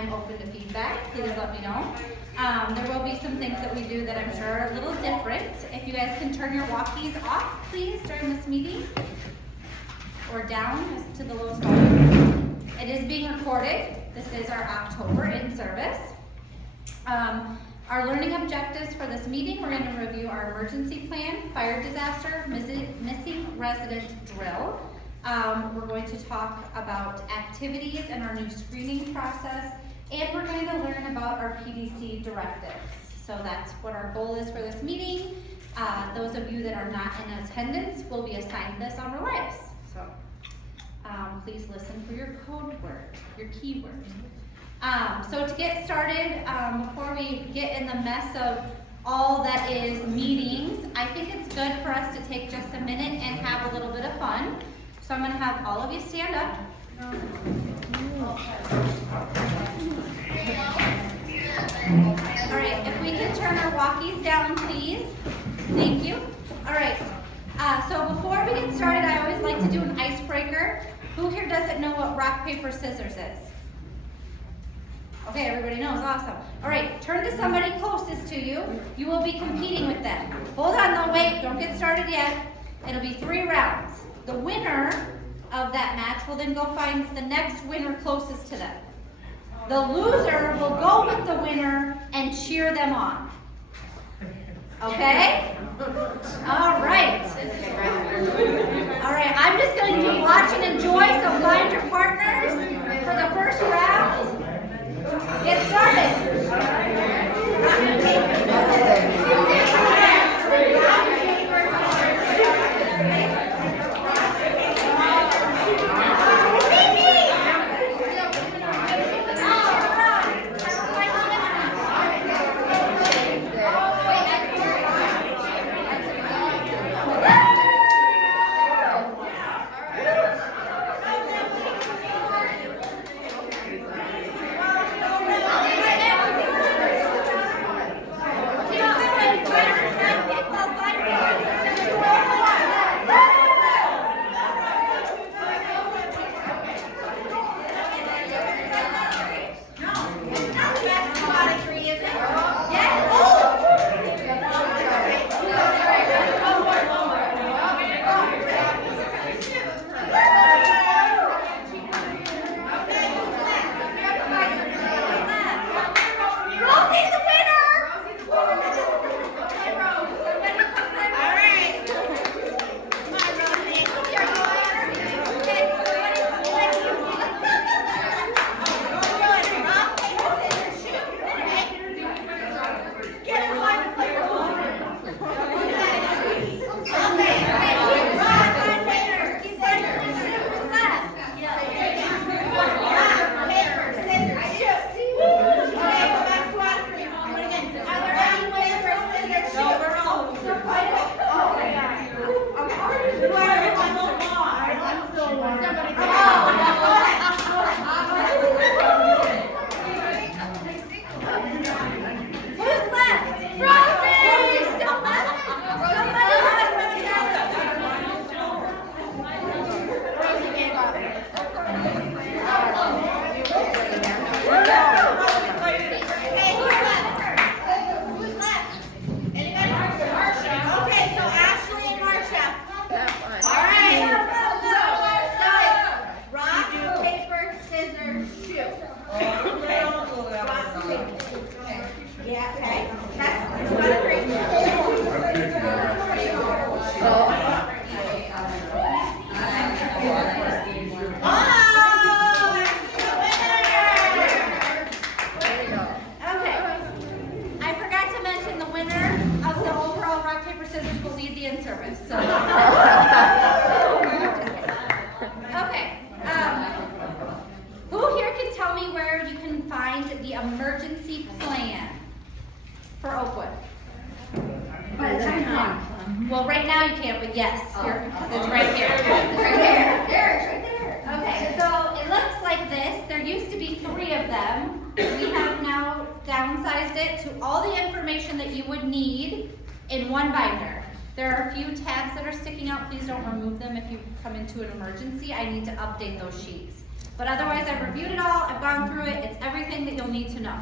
I'm open to feedback, please let me know. There will be some things that we do that I'm sure are a little different. If you guys can turn your walkies off, please, during this meeting, or down just to the lowest volume. It is being recorded. This is our October in service. Our learning objectives for this meeting, we're going to review our emergency plan, fire disaster, missing resident drill. We're going to talk about activities and our new screening process, and we're going to learn about our PDC directives. So that's what our goal is for this meeting. Those of you that are not in attendance will be assigned this on Relias. So please listen for your code word, your keyword. So to get started, before we get in the mess of all that is meetings, I think it's good for us to take just a minute and have a little bit of fun. So I'm going to have all of you stand up. All right, if we can turn our walkies down, please. Thank you. All right, so before we get started, I always like to do an icebreaker. Who here doesn't know what rock, paper, scissors is? Okay, everybody knows, awesome. All right, turn to somebody closest to you. You will be competing with them. Hold on though, wait, don't get started yet. It'll be 3 rounds. The winner of that match will then go find the next winner closest to them. The loser will go with the winner and cheer them on. Okay? All right. All right, I'm just going to watch and enjoy, so find your partners for the first round. Get started. Emergency plan for Oakwood. Well, right now you can't, but yes, it's right here. Right there. Right there. Okay, so it looks like this. There used to be 3 of them. We have now downsized it to all the information that you would need in one binder. There are a few tabs that are sticking out. Please don't remove them if you come into an emergency. I need to update those sheets. But otherwise, I've reviewed it all. I've gone through it. It's everything everything that you'll need to know.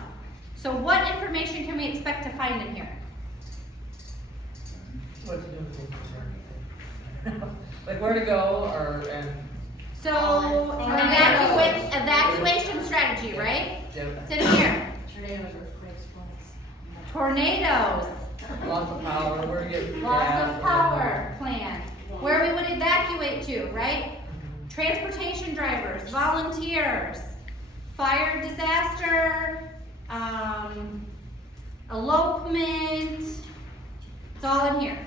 So what information can we expect to find in here? What to do with it? Like where to go and. So evacuation strategy, right? Yep. It's in here. Tornadoes, earthquakes, floods. Tornadoes, Lots of power, where to get lots gas, of power plan, where we would evacuate to, right? Transportation drivers, volunteers, fire disaster, elopement, it's all in here.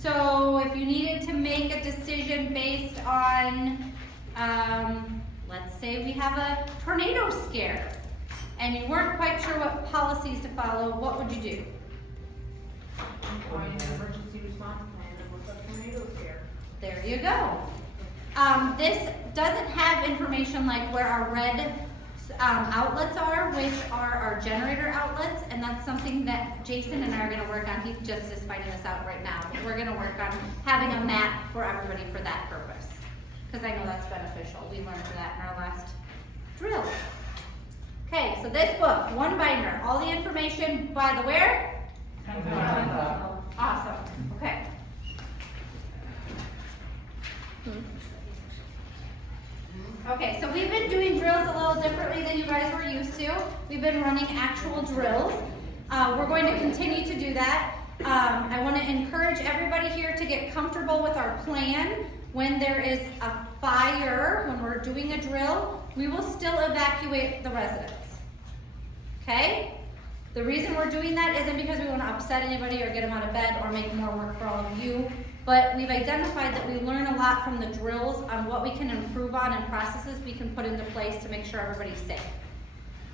So if you needed to make a decision based on, let's say we have a tornado scare, and you weren't quite sure what policies to follow, what would you do? Find an emergency response plan and look up tornado scare. There you go. This doesn't have information like where our red outlets are, which are our generator outlets, and that's something that Jason and I are going to work on. He just is finding this out right now. We're going to work on having a map for everybody for that purpose, because I know that's beneficial. We learned that in our last drill. Okay, so this book, one binder, all the information by the where? Awesome. Okay. Okay, so we've been doing drills a little differently than you guys were used to. We've been running actual drills. We're going to continue to do that. I want to encourage everybody here to get comfortable with our plan. When there is a fire, when we're doing a drill, we will still evacuate the residents. Okay? The reason we're doing that isn't because we want to upset anybody or get them out of bed or make more work for all of you, but we've identified that we learn a lot from the drills on what we can improve on and processes we can put into place to make sure everybody's safe.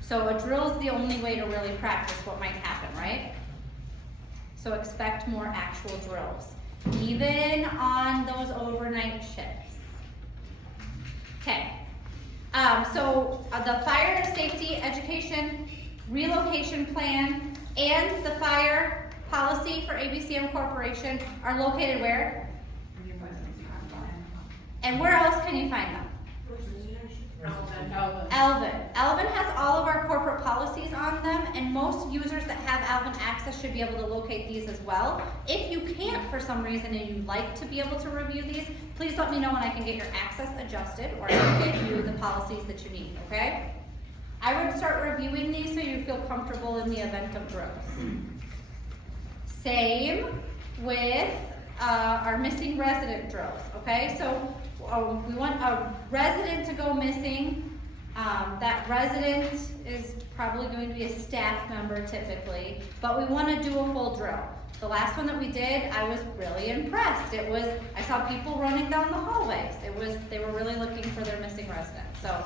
So a drill is the only way to really practice what might happen, right? So expect more actual drills, even on those overnight shifts. Okay, the fire safety education relocation plan and the fire policy for ABCM Corporation are located where? And where else can you find them? Alvin. Alvin has all of our corporate policies on them, and most users that have Alvin access should be able to locate these as well. If you can't for some reason and you'd like to be able to review these, please let me know and I can get your access adjusted, or I can get you the policies that you need, okay? I would start reviewing these so you feel comfortable in the event of drills. Same with our missing resident drills, okay? So we want a resident to go missing. That resident is probably going to be a staff member typically, but we want to do a full drill. The last one that we did, I was really impressed. I saw people running down the hallways. They were really looking for their missing resident. So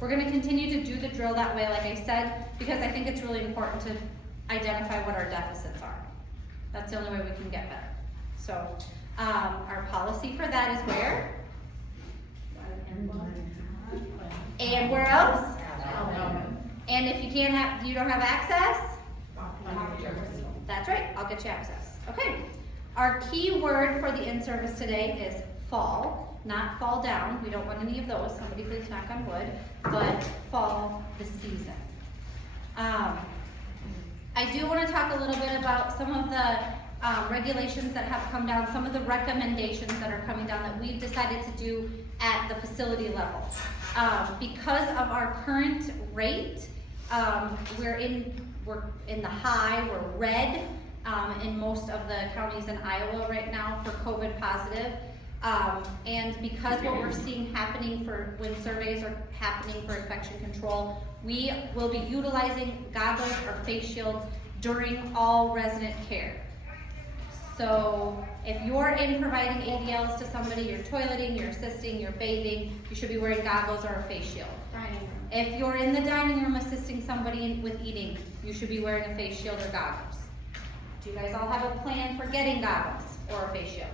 we're going to continue to do the drill that way, like I said, because I think it's really important to identify what our deficits are. That's the only way we can get better. So our policy for that is where? And where else? And if you don't have access? That's right, I'll get you access. Okay, our key word for the in-service today is fall, not fall down. We don't want any of those. Somebody please knock on wood, but fall the season. I do want to talk a little bit about some of the regulations that have come down, some of the recommendations that are coming down that we've decided to do at the facility level. Because of our current rate, we're in the high, we're red in most of the counties in Iowa right now for COVID positive. And because what we're seeing happening when surveys are happening for infection control, we will be utilizing goggles or face shields during all resident care. So if you're providing ADLs to somebody, you're toileting, you're assisting, you're bathing, you should be wearing goggles or a face shield. If you're in the dining room assisting somebody with eating, you should be wearing a face shield or goggles. Do you guys all have a plan for getting goggles or a face shield?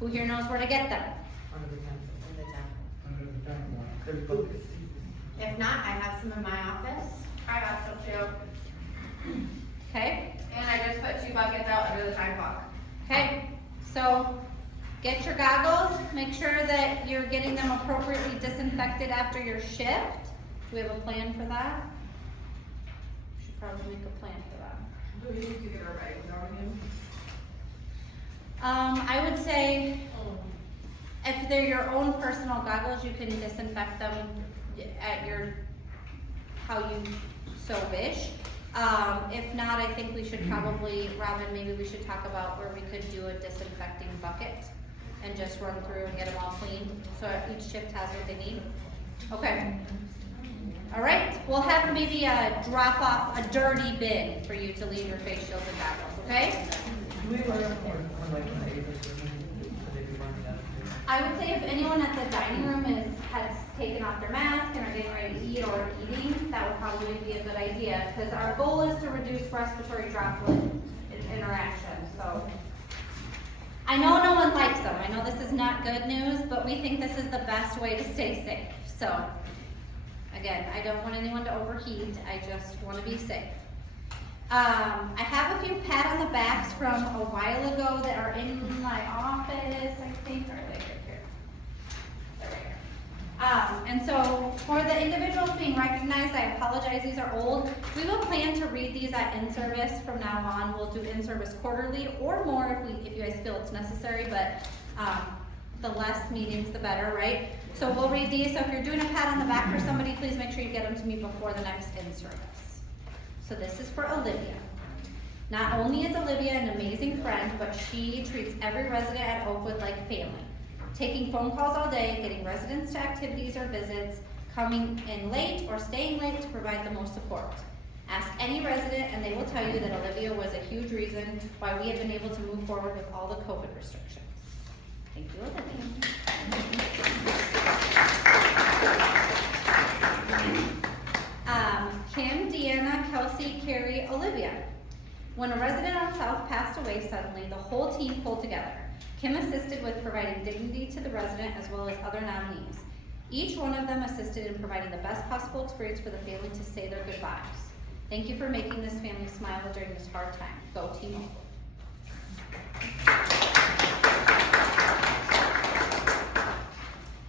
Who here knows where to get them? If not, I have some in my office. I have some too. Okay? And I just put 2 buckets out under the sidewalk. Okay, so Get your goggles, make sure that you're getting them appropriately disinfected after your shift. Do we have a plan for that? Should probably make a plan for that. Do we need to get our bags out again? I would say if they're your own personal goggles, you can disinfect them at your, how you so wish. If not, I think we should probably, Robin, maybe we should talk about where we could do a disinfecting bucket and just run through and get them all clean, so each shift has what they need. Okay. All right, we'll have maybe a drop off, a dirty bin for you to leave your face shields and goggles, okay? Do we learn or like in the Avis or anything, could they be running out? I would say if anyone at the dining room has taken off their mask and are getting ready to eat or eating, that would probably be a good idea, because our goal is to reduce respiratory droplet interaction, so. I know no one likes them, I know this is not good news, but we think this is the best way to stay safe, so. Again, I don't want anyone to overheat, I just want to be safe. I have a few pat on the backs from a while ago that are in my office, I think, or are they right here? They're right here. And so for the individuals being recognized, I apologize, these are old. We will plan to read these at in-service from now on. We'll do in-service quarterly or more if you guys feel it's necessary, but the less meetings, the better, right? So we'll read these. So if you're doing a pat on the back for somebody, please make sure you get them to me before the next in-service. So this is for Olivia. Not only is Olivia an amazing friend, but she treats every resident at Oakwood like family. Taking phone calls all day, getting residents to activities or visits, coming in late or staying late to provide the most support. Ask any resident and they will tell you that Olivia was a huge reason why we have been able to move forward with all the COVID restrictions. Thank you, Olivia. Kim, Deanna, Kelsey, Carrie, Olivia. When a resident on South passed away suddenly, the whole team pulled together. Kim assisted with providing dignity to the resident as well as other nominees. Each one of them assisted in providing the best possible experience for the family to say their goodbyes. Thank you for making this family smile during this hard time. Go Team Oakwood.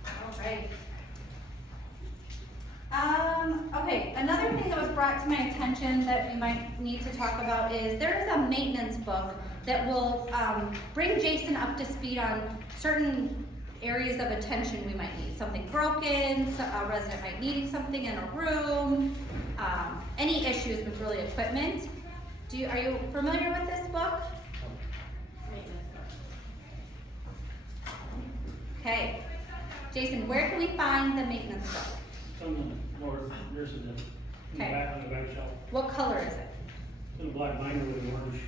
All right. Okay, another thing that was brought to my attention that we might need to talk about is there is a maintenance book that will bring Jason up to speed on certain areas of attention we might need. Something broken, a resident might need something in a room, any issues with really equipment. Are you familiar with this book? Okay. Jason, where can we find the maintenance book? It's on the north, there's in the Okay. back, on the back shelf. What color is it? It's in a black binder with an orange.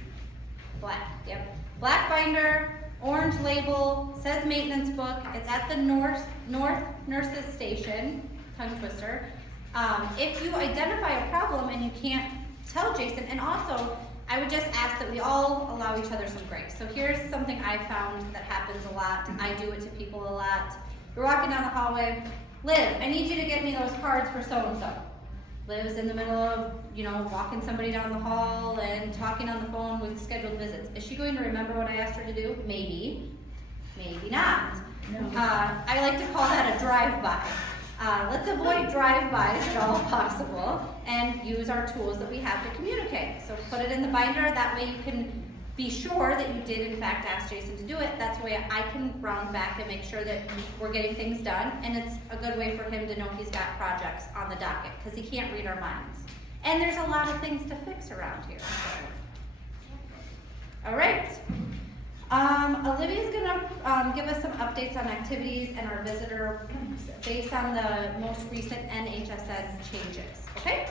Black, yep. Black binder, orange label, says maintenance book. It's at the North Nurses Station, tongue twister. If you identify a problem and you can't tell Jason, and also, I would just ask that we all allow each other some grace. So here's something I found that happens a lot. I do it to people a lot. You're walking down the hallway, Liv, I need you to get me those cards for so-and-so. Liv's in the middle of, walking somebody down the hall and talking on the phone with scheduled visits. Is she going to remember what I asked her to do? Maybe. Maybe not. No. I like to call that a drive-by. Let's avoid drive-bys if at all possible and use our tools that we have to communicate. So put it in the binder, that way you can be sure that you did in fact ask Jason to do it. That's the way I can round back and make sure that we're getting things done, and it's a good way for him to know he's got projects on the docket because he can't read our minds. And there's a lot of things to fix around here. All right. Olivia's gonna give us some updates on activities and our visitor based on the most recent NHSS changes, okay?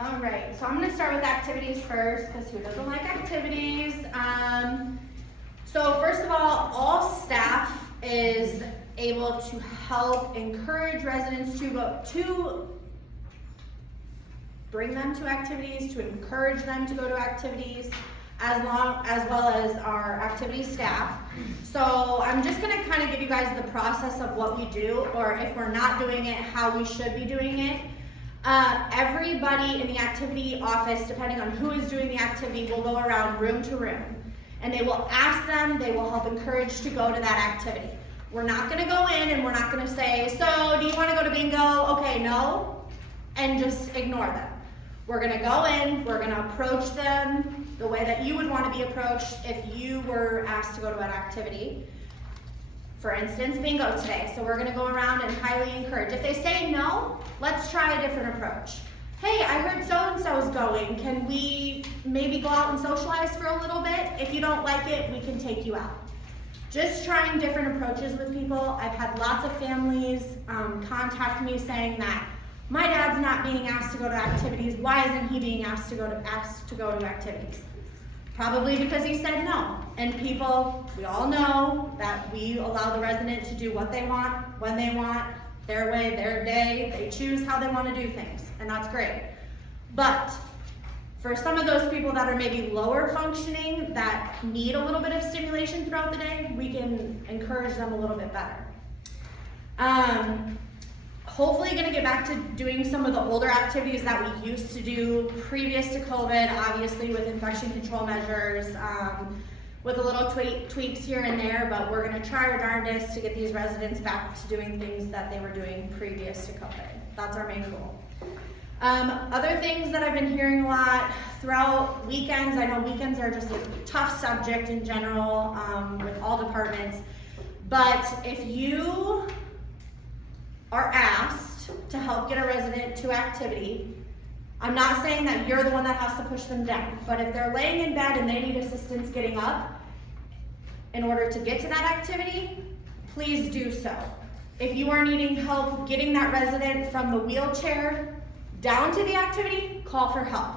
All right, so I'm gonna start with activities first, because who doesn't like activities? So first of all staff is able to help encourage residents to bring them to activities, to encourage them to go to activities, as well as our activity staff. So I'm just gonna kind of give you guys the process of what we do, or if we're not doing it, how we should be doing it. Everybody in the activity office, depending on who is doing the activity, will go around room to room. and they will ask them, they will help encourage to go to that activity. We're not gonna go in and we're not gonna say, so do you wanna go to bingo? Okay, no, and just ignore them. We're gonna go in, we're gonna approach them the way that you would wanna be approached if you were asked to go to an activity. For instance, bingo today. So we're gonna go around and highly encourage. If they say no, let's try a different approach. Hey, I heard so-and-so's going. Can we maybe go out and socialize for a little bit? If you don't like it, we can take you out. Just trying different approaches with people. I've had lots of families contact me saying that my dad's not being asked to go to activities. Why isn't he being asked to go to activities? Probably because he said no. And people, we all know that we allow the resident to do what they want, when they want, their way, their day. They choose how they want to do things, and that's great. But for some of those people that are maybe lower functioning, that need a little bit of stimulation throughout the day, we can encourage them a little bit better. Hopefully gonna get back to doing some of the older activities that we used to do previous to COVID, obviously with infection control measures, with a little tweaks here and there, but we're gonna try our darndest to get these residents back to doing things that they were doing previous to COVID. That's our main goal. Other things that I've been hearing a lot throughout weekends, I know weekends are just a tough subject in general with all departments, but if you are asked to help get a resident to activity, I'm not saying that you're the one that has to push them down, but if they're laying in bed and they need assistance getting up in order to get to that activity, please do so. If you are needing help getting that resident from the wheelchair down to the activity, call for help.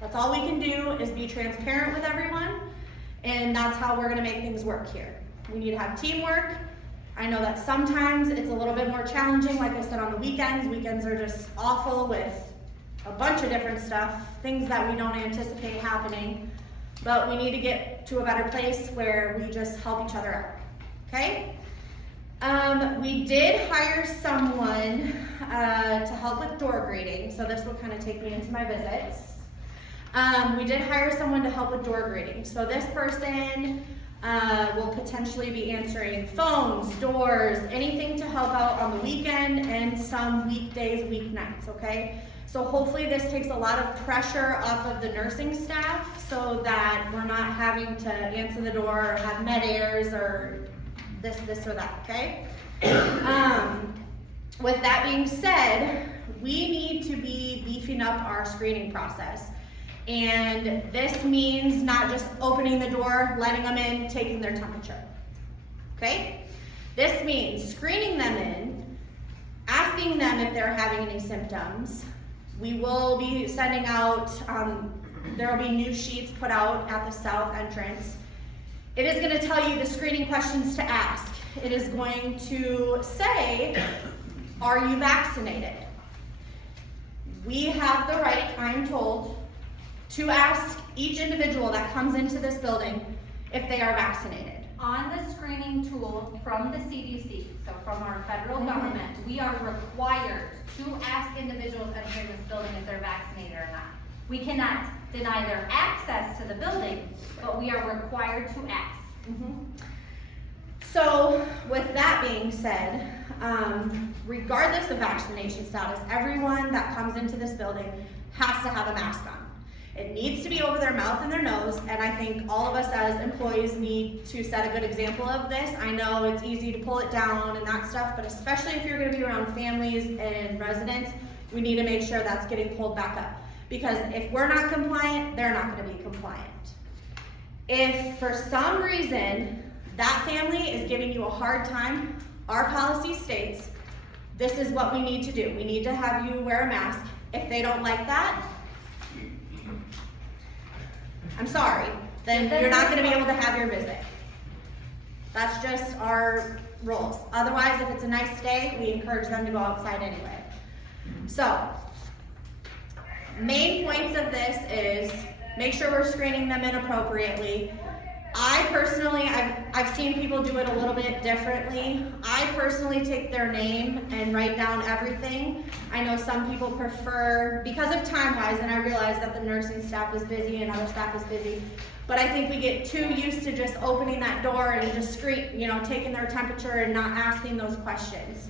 That's all we can do is be transparent with everyone, and that's how we're gonna make things work here. We need to have teamwork. I know that sometimes it's a little bit more challenging, like I said, on the weekends. Weekends are just awful with a bunch of different stuff, things that we don't anticipate happening, but we need to get to a better place where we just help each other out, okay? We did hire someone to help with door greeting, so this will kind of take me into my visits. We did hire someone to help with door greeting, so this person will potentially be answering phones, doors, anything to help out on the weekend and some weekdays, weeknights, okay? So hopefully this takes a lot of pressure off of the nursing staff so that we're not having to answer the door or have med airs or this or that, okay? With that being said, we need to be beefing up our screening process. And this means not just opening the door, letting them in, taking their temperature, okay? This means screening them in, asking them if they're having any symptoms. We will be sending out, there will be new sheets put out at the south entrance. It is going to tell you the screening questions to ask. It is going to say, are you vaccinated? We have the right, I'm told, to ask each individual that comes into this building if they are vaccinated. On the screening tool from the CDC, so from our federal government, we are required to ask individuals entering this building if they're vaccinated or not. We cannot deny their access to the building, but we are required to ask. So with that being said, regardless of vaccination status, everyone that comes into this building has to have a mask on. It needs to be over their mouth and their nose, and I think all of us as employees need to set a good example of this. I know it's easy to pull it down and that stuff, but especially if you're gonna be around families and residents, we need to make sure that's getting pulled back up. Because if we're not compliant, they're not gonna be compliant. If for some reason that family is giving you a hard time, our policy states, this is what we need to do. We need to have you wear a mask. If they don't like that, I'm sorry, then you're not gonna be able to have your visit. That's just our rules. Otherwise, if it's a nice day, we encourage them to go outside anyway. So, main points of this is make sure we're screening them in appropriately. I personally, I've seen people do it a little bit differently. I personally take their name and write down everything. I know some people prefer, because of time-wise, and I realize that the nursing staff is busy and other staff is busy, But I think we get too used to just opening that door and just taking their temperature and not asking those questions.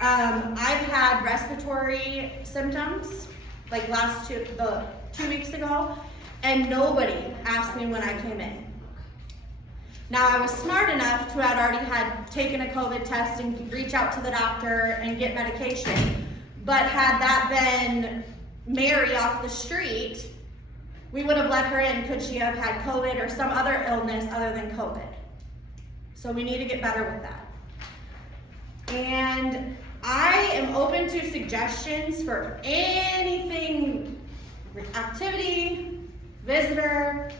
I've had respiratory symptoms like the 2 weeks ago, and nobody asked me when I came in. Now, I was smart enough to have already had taken a COVID test and reach out to the doctor and get medication. But had that been Mary off the street, we would have let her in. Could she have had COVID or some other illness other than COVID? So we need to get better with that. And I am open to suggestions for anything, activity, visitor.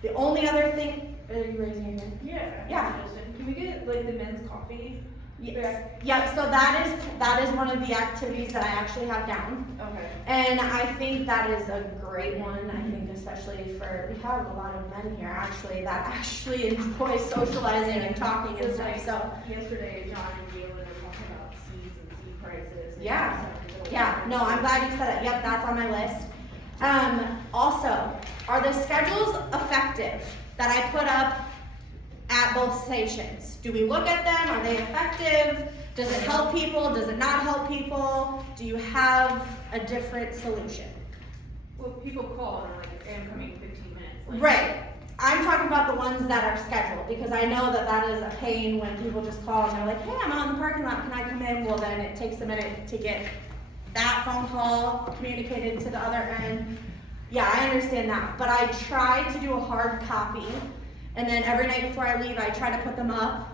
The only other thing, are you raising your hand? Yeah. Yeah. Can we get like the men's coffee? Yes. Yep, so that is one of the activities that I actually have down. Okay. And I think that is a great one. I think especially we have a lot of men here actually that actually enjoy socializing and talking and stuff, so. Yesterday, John and Galen were talking about seeds and seed prices. And Yeah. stuff. Yeah, no, I'm glad you said that. Yep, that's on my list. Also, are the schedules effective that I put up at both stations? Do we look at them? Are they effective? Does it help people? Does it not help people? Do you have a different solution? Well, people call and are like, I'm coming in 15 minutes. Like, Right. I'm talking about the ones that are scheduled, because I know that is a pain when people just call and they're like, hey, I'm out in the parking lot, can I come in? Well, then it takes a minute to get that phone call communicated to the other end. Yeah, I understand that, but I try to do a hard copy, and then every night before I leave, I try to put them up.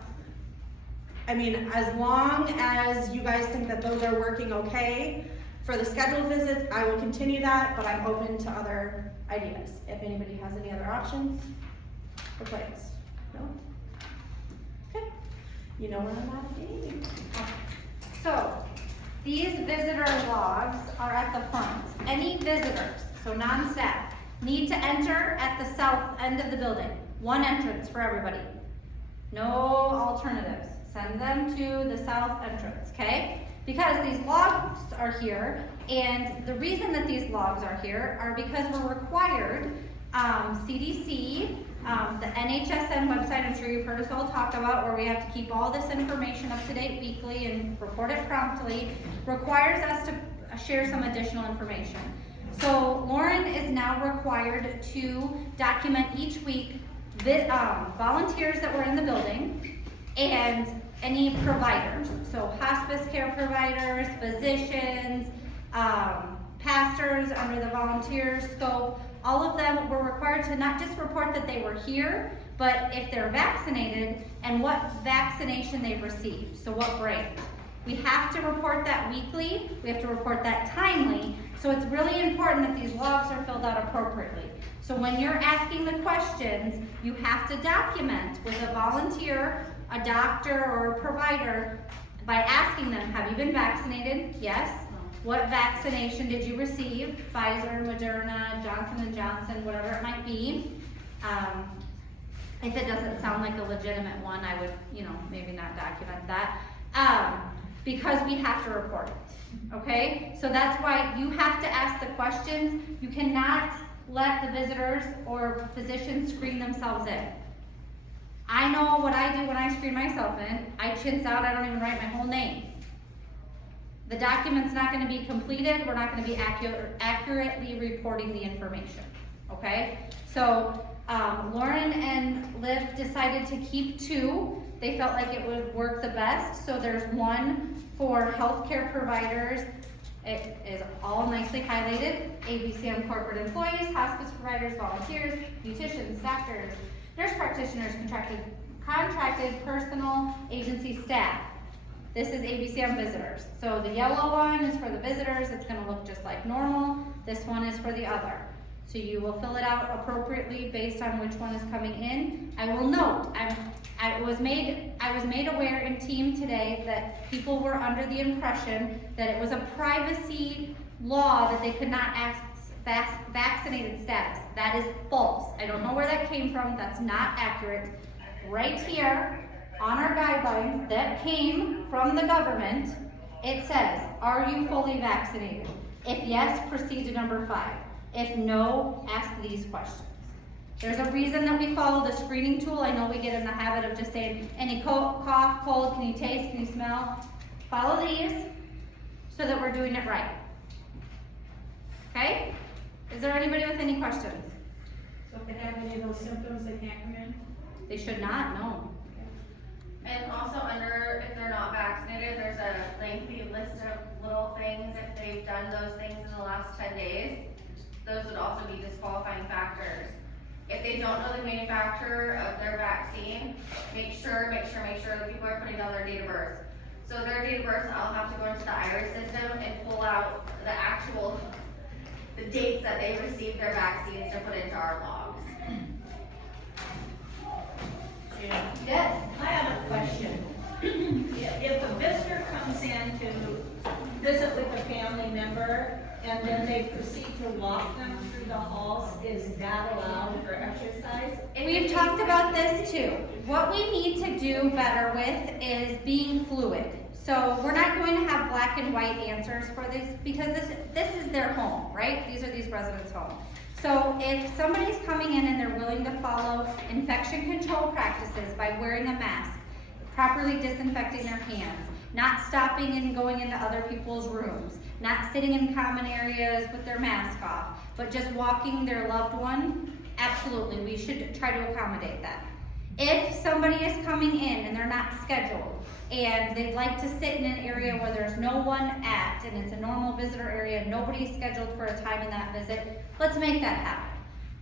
I mean, as long as you guys think that those are working okay for the scheduled visits, I will continue that, but I'm open to other ideas. If anybody has any other options or plans? No? Okay. You know where I'm at if you need me. So, these visitor logs are at the front. Any visitors, so non-staff, need to enter at the south end of the building. One entrance for everybody. No alternatives. Send them to the south entrance, okay? Because these logs are here, and the reason that these logs are here are because we're required, CDC, the NHSN website, I'm sure you've heard us all talk about, where we have to keep all this information up to date weekly and report it promptly, requires us to share some additional information. So Lauren is now required to document each week the volunteers that were in the building and any providers. So hospice care providers, physicians, pastors under the volunteer scope, all of them were required to not just report that they were here, but if they're vaccinated and what vaccination they've received, so what brand. We have to report that weekly, we have to report that timely, so it's really important that these logs are filled out appropriately. So when you're asking the questions, you have to document with a volunteer, a doctor, or a provider by asking them, have you been vaccinated? Yes. What vaccination did you receive? Pfizer, Moderna, Johnson & Johnson, whatever it might be. If it doesn't sound like a legitimate one, I would, maybe not document that. Because we have to report it, okay? So that's why you have to ask the questions. You cannot let the visitors or physicians screen themselves in. I know what I do when I screen myself in. I chintz out, I don't even write my whole name. The document's not gonna be completed, we're not gonna be accurately reporting the information, okay? So, Lauren and Liv decided to keep 2. They felt like it would work the best. So there's one for healthcare providers. It is all nicely highlighted. ABCM corporate employees, hospice providers, volunteers, beauticians, doctors, nurse practitioners, contracted personal agency staff. This is ABCM visitors. So the yellow one is for the visitors. It's gonna look just like normal. This one is for the other. So you will fill it out appropriately based on which one is coming in. I will note, I was made aware in team today that people were under the impression that it was a privacy law that they could not ask vaccinated status. That is false. I don't know where that came from. That's not accurate. Right here on our guidelines that came from the government, it says, are you fully vaccinated? If yes, proceed to number 5. If no, ask these questions. There's a reason that we follow the screening tool. I know we get in the habit of just saying, any cough, cold, can you taste, can you smell? Follow these so that we're doing it right. Okay? Is there anybody with any questions? So if they have any of those symptoms, they can't come in? They should not, no. And also under, if they're not vaccinated, there's a lengthy list of little things, if they've done those things in the last 10 days, those would also be disqualifying factors. If they don't know the manufacturer of their vaccine, make sure that people are putting down their date of birth. So their date of birth, I'll have to go into the IRIS system and pull out the dates that they received their vaccines to put into our logs. Yeah. Yes. I have a question. If a visitor comes in to visit with a family member and then they proceed to walk them through the halls, is that allowed for exercise? We've talked about this too. What we need to do better with is being fluid. So we're not going to have black and white answers for this because this is their home, right? These are these residents' homes. So if somebody's coming in and they're willing to follow infection control practices by wearing a mask, properly disinfecting their hands, not stopping and going into other people's rooms, not sitting in common areas with their mask off, but just walking their loved one, absolutely, we should try to accommodate that. If somebody is coming in and they're not scheduled and they'd like to sit in an area where there's no one at and it's a normal visitor area, nobody's scheduled for a time in that visit, let's make that happen.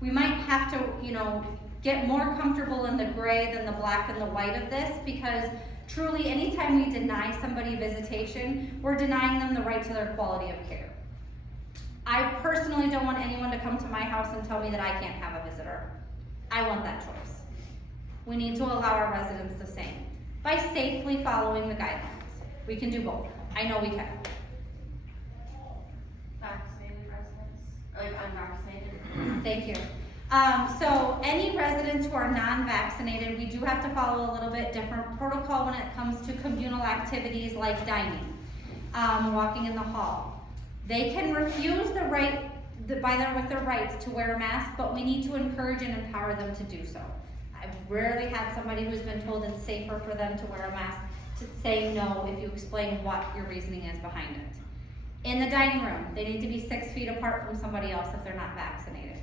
We might have to, get more comfortable in the gray than the black and the white of this because truly anytime we deny somebody visitation, we're denying them the right to their quality of care. I personally don't want anyone to come to my house and tell me that I can't have a visitor. I want that choice. We need to allow our residents the same by safely following the guidelines. We can do both. I know we can. Vaccinated residents, or like unvaccinated. Thank you. So any residents who are non-vaccinated, we do have to follow a little bit different protocol when it comes to communal activities like dining, walking in the hall. They can refuse the right, with their rights to wear a mask, but we need to encourage and empower them to do so. I've rarely had somebody who's been told it's safer for them to wear a mask to say no if you explain what your reasoning is behind it. In the dining room, they need to be 6 feet apart from somebody else if they're not vaccinated.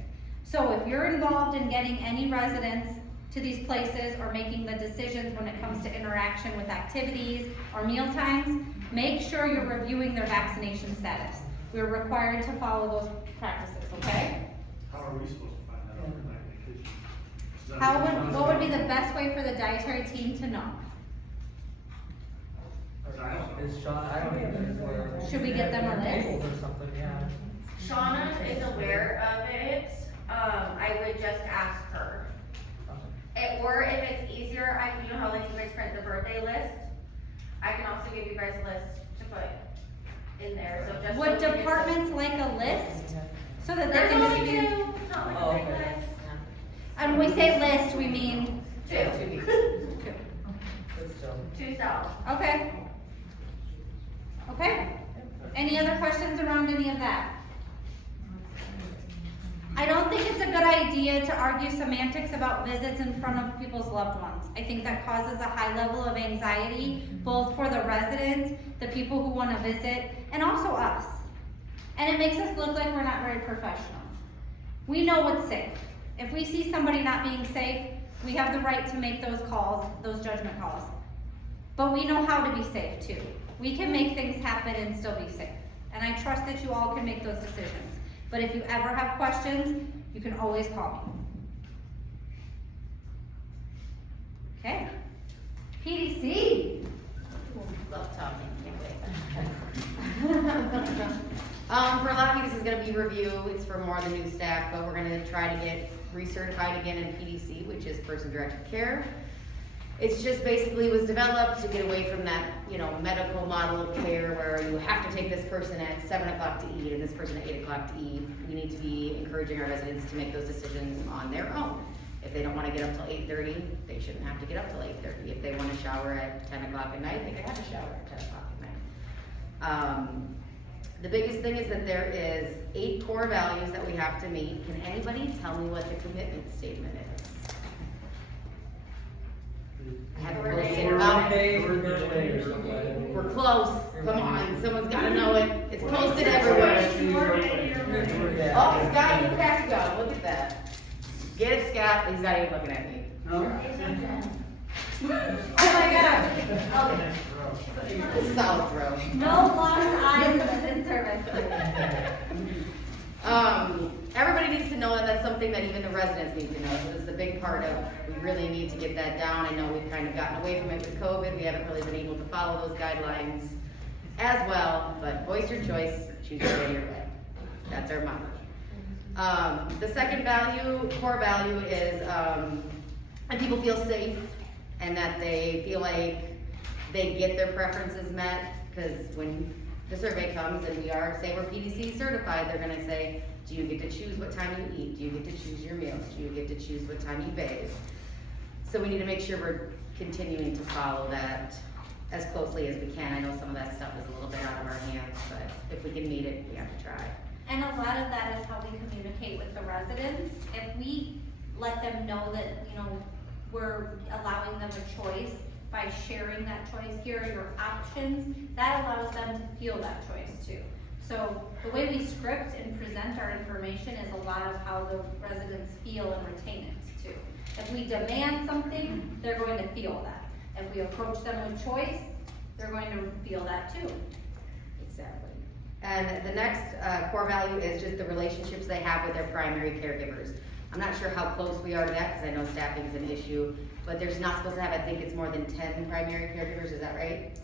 So if you're involved in getting any residents to these places or making the decisions when it comes to interaction with activities or meal times, make sure you're reviewing their vaccination status. We're required to follow those practices, okay? How are we supposed to find that out from that vacation? What would be the best way for the dietary team to know? Is Sean, I don't even know where. Should we get them a list? Tables or something, yeah. Shauna is aware of it, I would just ask her. Or if it's easier, you know how like you guys print the birthday list? I can also give you guys a list to put in there, so just. Would so we get departments like a list so that some- they There's can only just be? two, it's not like Oh, a big okay. list. And when we say list, we mean Two, But still. 2 cells. okay. Okay. Any other questions around any of that? I don't think it's a good idea to argue semantics about visits in front of people's loved ones. I think that causes a high level of anxiety, both for the residents, the people who want to visit, and also us. And it makes us look like we're not very professional. We know what's safe. If we see somebody not being safe, we have the right to make those calls, those judgment calls. But we know how to be safe too. We can make things happen and still be safe. And I trust that you all can make those decisions. But if you ever have questions, you can always call me. Okay. PDC. Love talking, can't wait. For a lot of you, this is gonna be review, it's for more of the new staff, but we're gonna try to get recertified again in PDC, which is person-directed care. It's just basically was developed to get away from that, medical model of care where you have to take this person at 7 o'clock to eat and this person at 8 o'clock to eat. We need to be encouraging our residents to make those decisions on their own. If they don't wanna get up till 8:30, they shouldn't have to get up till 8:30. If they wanna shower at 10 o'clock at night, they can have a shower at 10 o'clock at night. The biggest thing is that there is 8 core values that we have to meet. Can anybody tell me what the commitment statement is? I have it posted up. We're close. Come on, someone's gotta know it. It's posted everywhere. Oh, Scott, you have to go. Look at that. Get it, Scott. He's not even looking at me. Oh my God. Okay. Solid throw. No longer eyes in service. Everybody needs to know that that's something that even the residents need to know. So this is a big part of, we really need to get that down. I know we've kind of gotten away from it with COVID. We haven't really been able to follow those guidelines as well, but voice your choice, choose your way your way. That's our motto. The second value, core value is, and people feel safe and that they feel like they get their preferences met, because when the survey comes and say we're PDC certified, they're gonna say, do you get to choose what time you eat? Do you get to choose your meals? Do you get to choose what time you bathe? So we need to make sure we're continuing to follow that as closely as we can. I know some of that stuff is a little bit out of our hands, but if we can meet it, we have to try. And a lot of that is how we communicate with the residents. If we let them know that, you know, we're allowing them a choice by sharing that choice, here are your options, that allows them to feel that choice too. So the way we script and present our information is a lot of how the residents feel and retain it too. If we demand something, they're going to feel that. If we approach them with choice, they're going to feel that too. Exactly. And the next core value is just the relationships they have with their primary caregivers. I'm not sure how close we are to that, because I know staffing is an issue, but there's not supposed to have, I think it's more than 10 primary caregivers, is that right?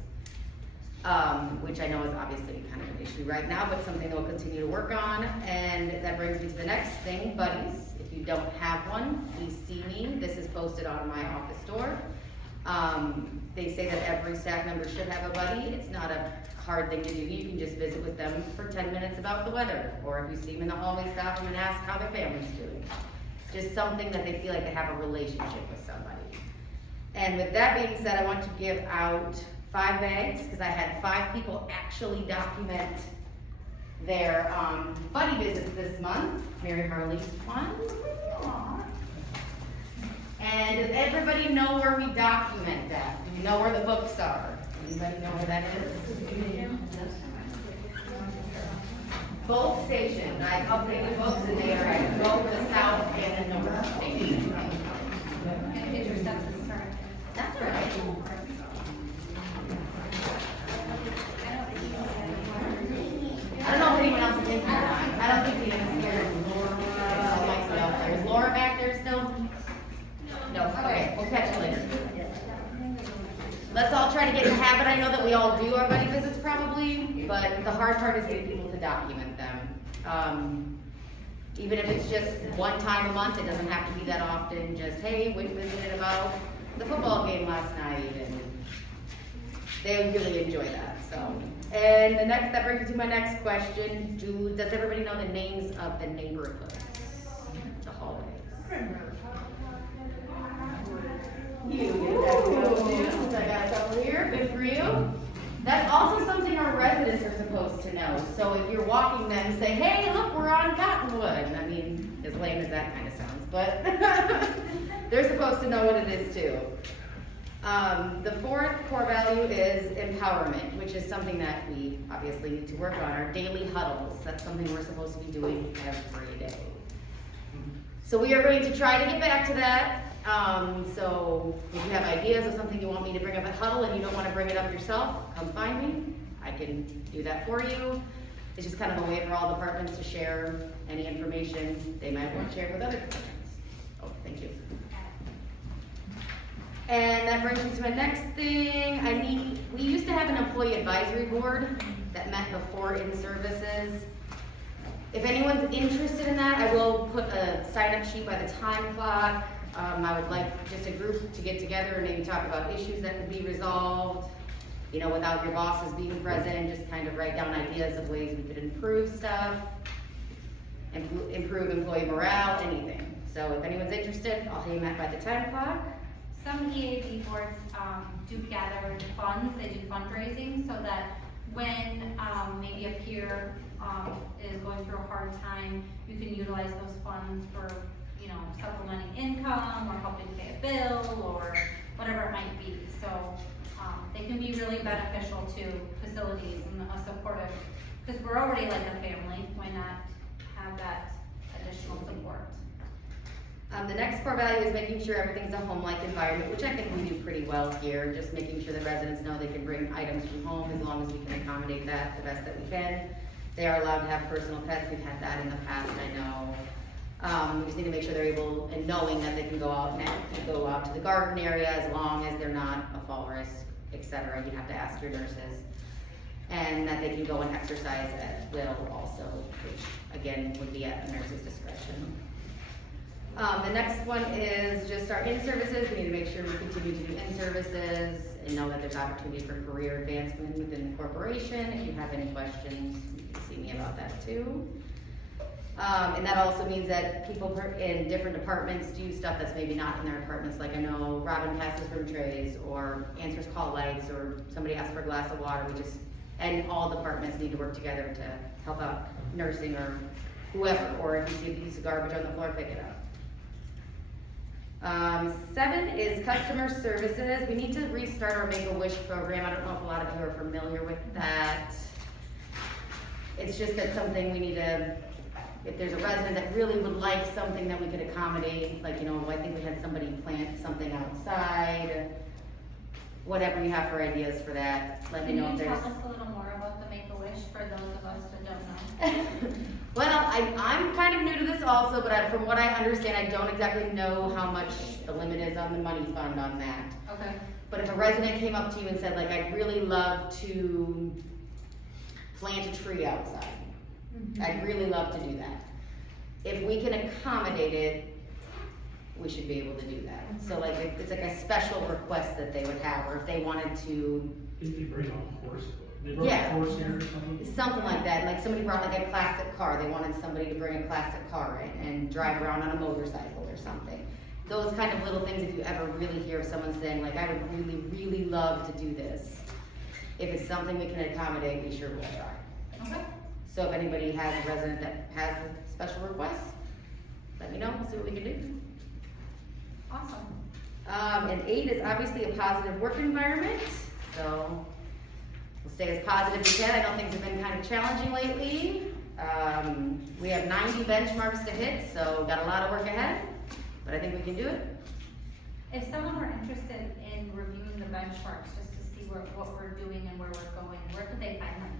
Which I know is obviously kind of an issue right now, but something that we'll continue to work on. And that brings me to the next thing, buddies. If you don't have one, please see me. This is posted on my office door. They say that every staff member should have a buddy. It's not a hard thing to do. You can just visit with them for 10 minutes about the weather, or if you see them in the hallway, stop them and ask how their family's doing. Just something that they feel like they have a relationship with somebody. And with that being said, I want to give out 5 bags, because I had 5 people actually document their buddy visits this month. Mary Harley's one. Aww. And does everybody know where we document that? Do we know where the books are? Anybody know where that is? Both stations. I updated books, and they are at both the south and the north station. And get your steps started. That's all right. I don't know if anyone else is in here or not. I don't think the other here is Laura. Might be out there. Is Laura back there still? No, okay, we'll catch you later. Let's all try to get in the habit. I know that we all do our buddy visits probably, but the hard part is getting people to document them. Even if it's just one time a month, it doesn't have to be that often. Just, hey, we visited about the football game last night, and they really enjoy that, so. And that brings me to my next question. Does everybody know the names of the neighborhoods? The hallways? You did that good. I got a couple here, good for you. That's also something our residents are supposed to know. So if you're walking them, say, hey, look, we're on Cottonwood. I mean, as lame as that kind of sounds, but they're supposed to know what it is too. The 4th core value is empowerment, which is something that we obviously need to work on. Our daily huddles, that's something we're supposed to be doing every day. So we are going to try to get back to that. So if you have ideas of something you want me to bring up at huddle and you don't want to bring it up yourself, come find me. I can do that for you. It's just kind of a way for all departments to share any information they might want shared with other departments. Oh, thank you. And that brings me to my next thing. We used to have an employee advisory board that met before in services. If anyone's interested in that, I will put a sign-up sheet by the time clock. I would like just a group to get together and maybe talk about issues that could be resolved, you know, without your bosses being present, just kind of write down ideas of ways we could improve stuff, improve employee morale, anything. So if anyone's interested, I'll hang that by the time clock. Some EAB boards do gather funds, they do fundraising, so that when maybe maybe a peer, is going through a hard time, you can utilize those funds for, you know, supplementing income or helping pay a bill or whatever it might be. So, they can be really beneficial to facilities and a supportive, because we're already like a family, why not have that additional support? The next core value is making sure everything's a home-like environment, which I think we do pretty well here, just making sure the residents know they can bring items from home as long as we can accommodate that the best that we can. They are allowed to have personal pets, we've had that in the past, I know. We just need to make sure they're able, and knowing that they can go out to the garden area as long as they're not a fall risk, etc. You have to ask your nurses. And that they can go and exercise at will also, which again would be at the nurse's discretion. The next one is just our in-services. We need to make sure we continue to do in-services and know that there's opportunity for career advancement within the corporation. If you have any questions, you can see me about that too. And that also means that people in different departments do stuff that's maybe not in their departments. Like I know Robin passes room trays or answers call lights or somebody asks for a glass of water. And all departments need to work together to help out nursing or whoever. Or if you see a piece of garbage on the floor, pick it up. 7 is customer services. We need to restart our Make-A-Wish program. I don't know if a lot of you are familiar with that. It's just that something we need to, if there's a resident that really would like something that we could accommodate, like, you know, I think we had somebody plant something outside, whatever you have for ideas for that, let me know if Can you there's. tell us a little more about the Make-A-Wish for those of us that don't know? Well, I'm kind of new to this also, but from what I understand, I don't exactly know how much the limit is on the money fund on that. Okay. But if a resident came up to you and said, like, I'd really love to plant a tree outside, I'd really love to do that. If we can accommodate it, we should be able to do that. So like, it's like a special request that they would have, or if they wanted to, Did they bring a horse? They brought Yeah. a horse here or something? something like that, like somebody brought like a classic car, they wanted somebody to bring a classic car in and drive around on a motorcycle or something. Those kind of little things, if you ever really hear of someone saying, like, I would really, really love to do this, if it's something we can accommodate, we sure will try. Okay. So if anybody has a resident that has a special request, let me know, we'll see what we can do. Awesome. And 8 is obviously a positive work environment, so we'll stay as positive as we can. I know things have been kind of challenging lately. We have 90 benchmarks to hit, so got a lot of work ahead, but I think we can do it. If someone were interested in reviewing the benchmarks, just to see what we're doing and where we're going, where could they find them?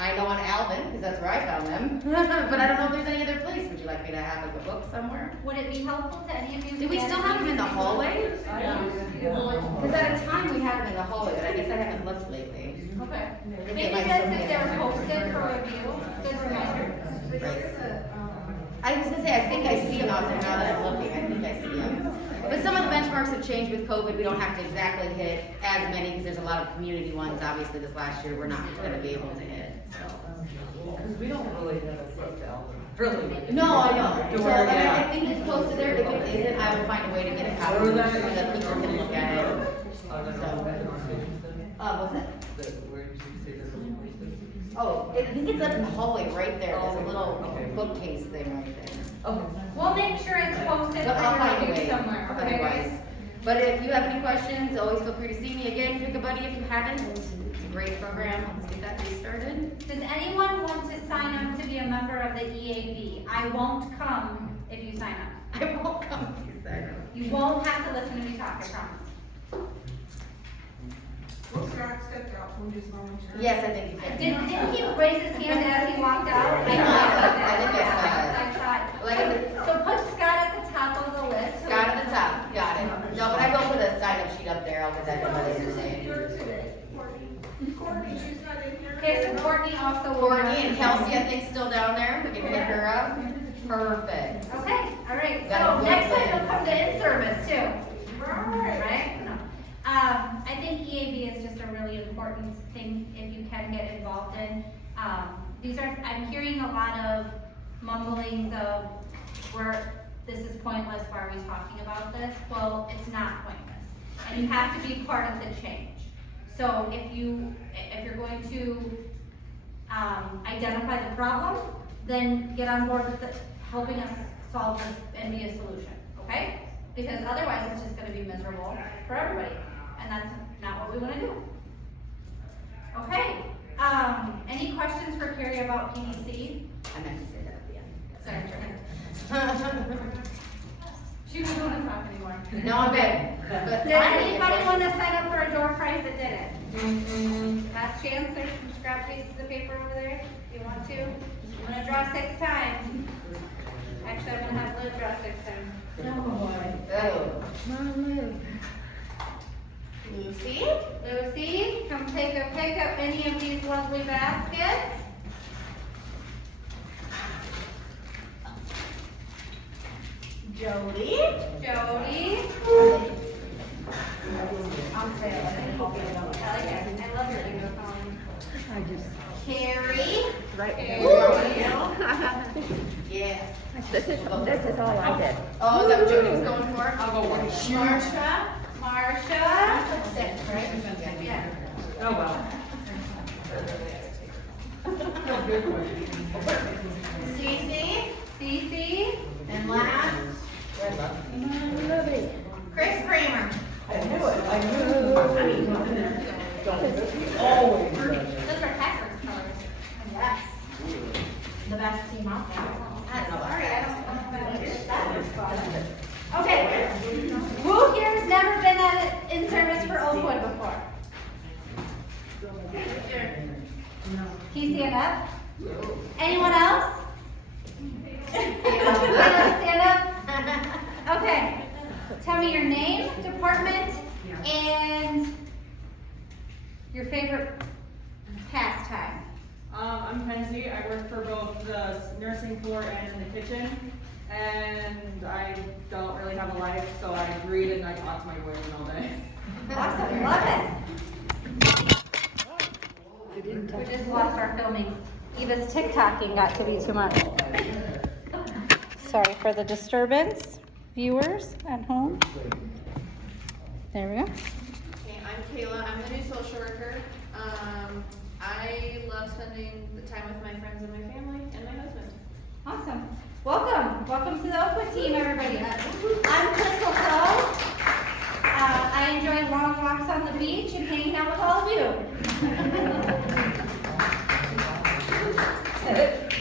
I know on Alvin, because that's where I found them, but I don't know if there's any other place. Would you like me to have like a book somewhere? Would it be helpful to any of you? Do we still have them in the hallway? Yeah. Because at a time we had them in the hallway, but I guess I haven't looked lately. Okay. I think they Maybe might just still if be they're there. posted for review, good reminder. I was gonna say, I think I see them out there now that I'm looking, I think I see them. But some of the benchmarks have changed with COVID, we don't have to exactly hit as many, because there's a lot of community ones, obviously this last year, we're not gonna be able to hit, so. Because we don't really have a stuff to Alvin, really. No, I know, To so where, but yeah. I think it's posted there, if it isn't, I will find a way to get a copy, so that people can look at it. What's What's that? where did you say there's a place? Oh, I think it's up in the hallway right there, there's a Okay. little bookcase thing right there. Okay. We'll make sure it's posted But I'll for find a review way, somewhere, okay? otherwise. But if you have any questions, always feel free to see me again, pick a buddy if you haven't. It's a great program, let's get that restarted. Does anyone want to sign up to be a member of the EAB? I won't come if you sign up. I won't come to you, Sarah. You won't have to listen to me talk, I promise. Well, Scott stepped out from his volunteer. Yes, I think you Didn't can. he raise his hand as he walked out? I think I saw it. I saw Like I said, it. So put Scott at the top of the list. Scott at the top, got it. No, but I will put a sign-up sheet up there, I'll put that in what you're saying. Courtney, she's not in here. Okay, so Courtney also. will Courtney have- and Kelsey, I think, still down there, we can pick her up. Perfect. Okay, all right, Got so it. next time you'll come to in-service too. Right. Right? No. I think EAB is just a really important thing if you can get involved in. I'm hearing a lot of mumblings of this is pointless, why are we talking about this? Well, it's not pointless. And you have to be part of the change. So if you're going to identify the problem, then get on board with helping us solve this and be a solution, okay? Because otherwise it's just gonna be miserable for everybody, and that's not what we wanna do. Okay, any questions for Carrie about PDC? I meant to say that at the end. Sorry, she doesn't wanna talk anymore. No, I'm good. But Did anybody wanna sign up for a door prize that didn't? Last chance, there's some scrap pieces of paper over there, if you want to. I'm gonna draw 6 times. Actually, I'm gonna have Liz draw 6 times. Oh. Lucy, come take a pick of any of these lovely baskets. Jody. I'll say it. I like it. I love your uniform. Carrie. Right. Yeah. This is all I did. Oh, is that what Jody was going for? I'll go one. Marsha. 6, right? Yeah. Oh, wow. Cece. And last, Chris Kramer. I knew it. Always. Those are Packers colors. Yes. The best team out there. Sorry, I don't know about it. Okay. Who here has never been in service for Oakwood before? Can you stand up? Anyone else? Stand up. Okay. Tell me your name, department, and your favorite pastime. I'm Kenzie. I work for both the nursing floor and in the kitchen. And I don't really have a life, so I read and I talk to my boyfriend all day. Awesome, love it. We just lost our filming. Eva's TikToking got to be too much. Sorry for the disturbance, viewers at home. There we go. Okay, I'm Kayla. I'm the new social worker. I love spending the time with my friends and my family and my husband. Awesome. Welcome to the Oakwood team, everybody. I'm Crystal Cole. I enjoy long walks on the beach and hanging out with all of you.